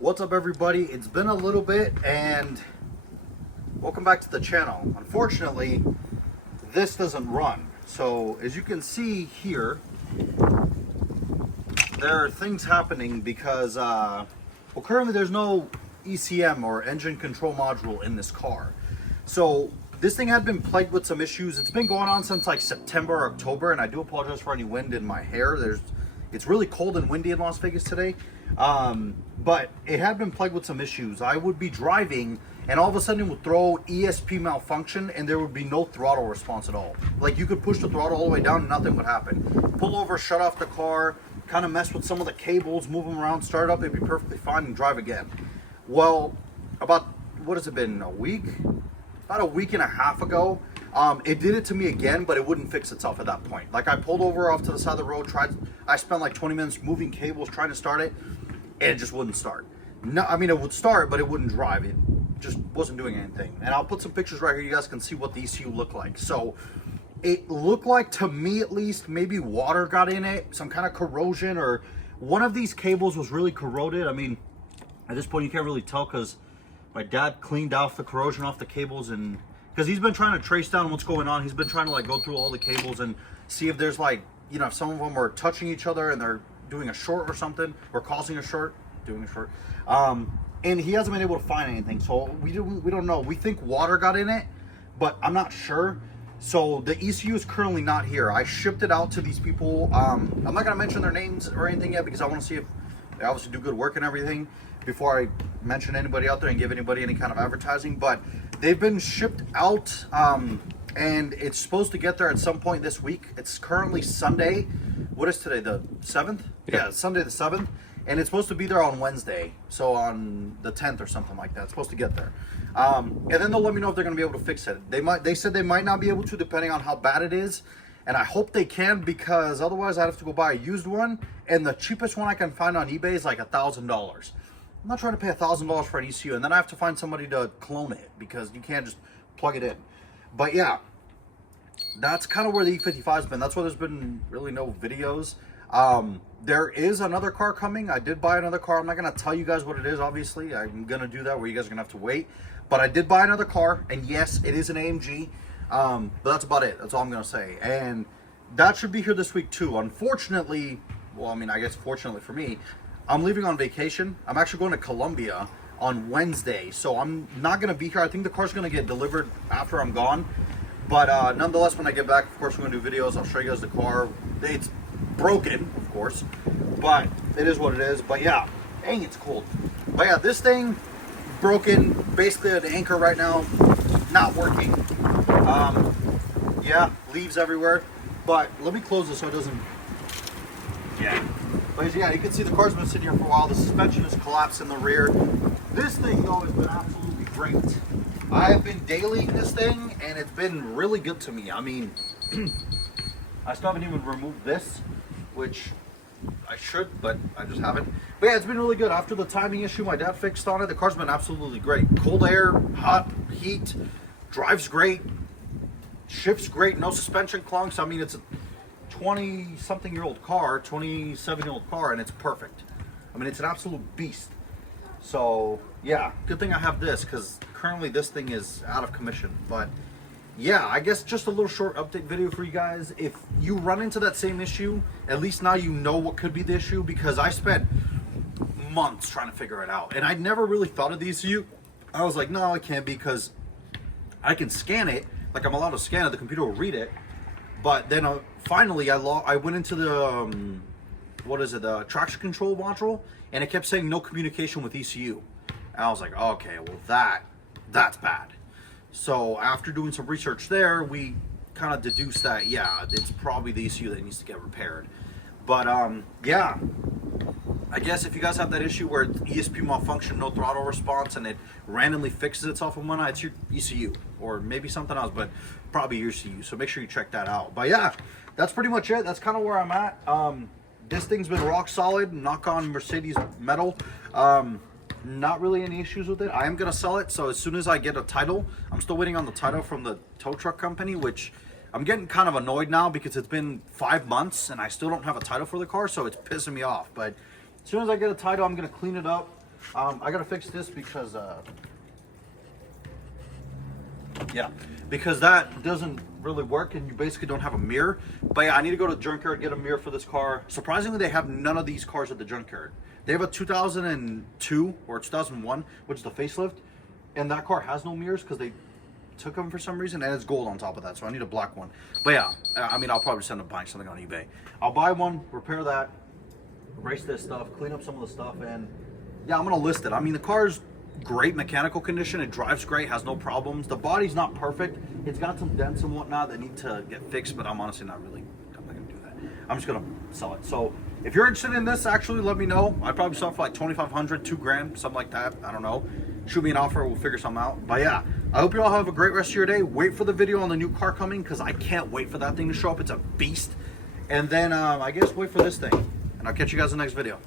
What's up, everybody? It's been a little bit and welcome back to the channel. Unfortunately, this doesn't run. So as you can see here, there are things happening because well, currently there's no ECM or engine control module in this car. So this thing had been plagued with some issues. It's been going on since like September or October, and I do apologize for any wind in my hair. It's really cold and windy in Las Vegas today. But it had been plagued with some issues. I would be driving and all of a sudden it would throw ESP malfunction and there would be no throttle response at all. Like you could push the throttle all the way down and nothing would happen. Pull over, shut off the car, kind of mess with some of the cables, move them around, start up, it'd be perfectly fine and drive again. Well, about, what has it been, a week? About a week and a half ago, it did it to me again, but it wouldn't fix itself at that point. Like I pulled over off to the side of the road, I spent like 20 minutes moving cables, trying to start it, and it just wouldn't start. No, I mean, it would start, but it wouldn't drive. It just wasn't doing anything. And I'll put some pictures right here. You guys can see what the ECU looked like. So it looked like, to me at least, maybe water got in it, some kind of corrosion, or one of these cables was really corroded. I mean, at this point, you can't really tell because my dad cleaned off the corrosion off the cables, and because he's been trying to trace down what's going on. He's been trying to like go through all the cables and see if there's like, you know, if some of them are touching each other and they're doing a short or something, or causing a short, doing a short. And he hasn't been able to find anything, so we don't know. We think water got in it, but I'm not sure. So the ECU is currently not here. I shipped it out to these people. I'm not gonna mention their names or anything yet because I want to see if they obviously do good work and everything before I mention anybody out there and give anybody any kind of advertising. But they've been shipped out, and it's supposed to get there at some point this week. It's currently Sunday. What is today, the 7th? Yeah, Sunday the 7th. And it's supposed to be there on Wednesday, so on the 10th or something like that. It's supposed to get there. And then they'll let me know if they're going to be able to fix it. They said they might not be able to, depending on how bad it is. And I hope they can, because otherwise I'd have to go buy a used one. And the cheapest one I can find on eBay is like $1,000. I'm not trying to pay $1,000 for an ECU, and then I have to find somebody to clone it because you can't just plug it in. But yeah, that's kind of where the E55's been. That's why there's been really no videos. There is another car coming. I did buy another car. I'm not going to tell you guys what it is, obviously. I'm going to do that where you guys are going to have to wait. But I did buy another car, and yes, it is an AMG. But that's about it. That's all I'm going to say. And that should be here this week too. Unfortunately, well, I mean, I guess fortunately for me, I'm leaving on vacation. I'm actually going to Colombia on Wednesday. So I'm not going to be here. I think the car's going to get delivered after I'm gone. But nonetheless, when I get back, of course, we're going to do videos. I'll show you guys the car. It's broken, of course, but it is what it is. But yeah, dang, it's cold. But yeah, this thing broken, basically at the anchor right now, not working. Yeah, leaves everywhere. But let me close this so it doesn't. Yeah. But yeah, you can see the car's been sitting here for a while. The suspension is collapsed in the rear. This thing though has been absolutely great. I have been dailying this thing and it's been really good to me. I mean, I still haven't even removed this, which I should, but I just haven't. But yeah, it's been really good. After the timing issue my dad fixed on it, the car's been absolutely great. Cold air, hot, heat, drives great, shifts great, no suspension clunks. I mean, it's a 20-something-year-old car, 27-year-old car, and it's perfect. I mean, it's an absolute beast. So yeah, good thing I have this, because currently this thing is out of commission. But yeah, I guess just a little short update video for you guys. If you run into that same issue, at least now you know what could be the issue, because I spent months trying to figure it out. And I never really thought of the ECU. I was like, no, it can't be, because I can scan it. Like, I'm allowed to scan it. The computer will read it. But then finally, I went into the, the traction control module, and it kept saying no communication with ECU. And I was like, okay, well, that's bad. So after doing some research there, we kind of deduced that, yeah, it's probably the ECU that needs to get repaired. But yeah, I guess if you guys have that issue where it's ESP malfunction, no throttle response, and it randomly fixes itself in one night, it's your ECU, or maybe something else, but probably your ECU. So make sure you check that out. But yeah, that's pretty much it. That's kind of where I'm at. This thing's been rock solid, knock on Mercedes metal. Not really any issues with it. I am gonna sell it, so as soon as I get a title, I'm still waiting on the title from the tow truck company, which I'm getting kind of annoyed now because it's been 5 months and I still don't have a title for the car, so it's pissing me off. But as soon as I get a title, I'm gonna clean it up, I gotta fix this because yeah, because that doesn't really work and you basically don't have a mirror. But yeah, I need to go to the junkyard, get a mirror for this car. Surprisingly, they have none of these cars at the junkyard. They have a 2002 or 2001, which is the facelift, and that car has no mirrors because they took them for some reason, and it's gold on top of that, so I need a black one. But yeah, I mean, I'll probably end up buying something on eBay. I'll buy one, repair that, erase this stuff, clean up some of the stuff, and yeah, I'm gonna list it. I mean, the car's great mechanical condition, it drives great, has no problems. The body's not perfect, it's got some dents and whatnot that need to get fixed, but I'm honestly I'm not gonna do that. I'm just gonna sell it. So if you're interested in this, actually let me know. I'd probably sell it for like 2,500, 2 grand, something like that. I don't know. Shoot me an offer, we'll figure something out. But yeah, I hope you all have a great rest of your day. Wait for the video on the new car coming, because I can't wait for that thing to show up. It's a beast. And then I guess wait for this thing, and I'll catch you guys in the next video.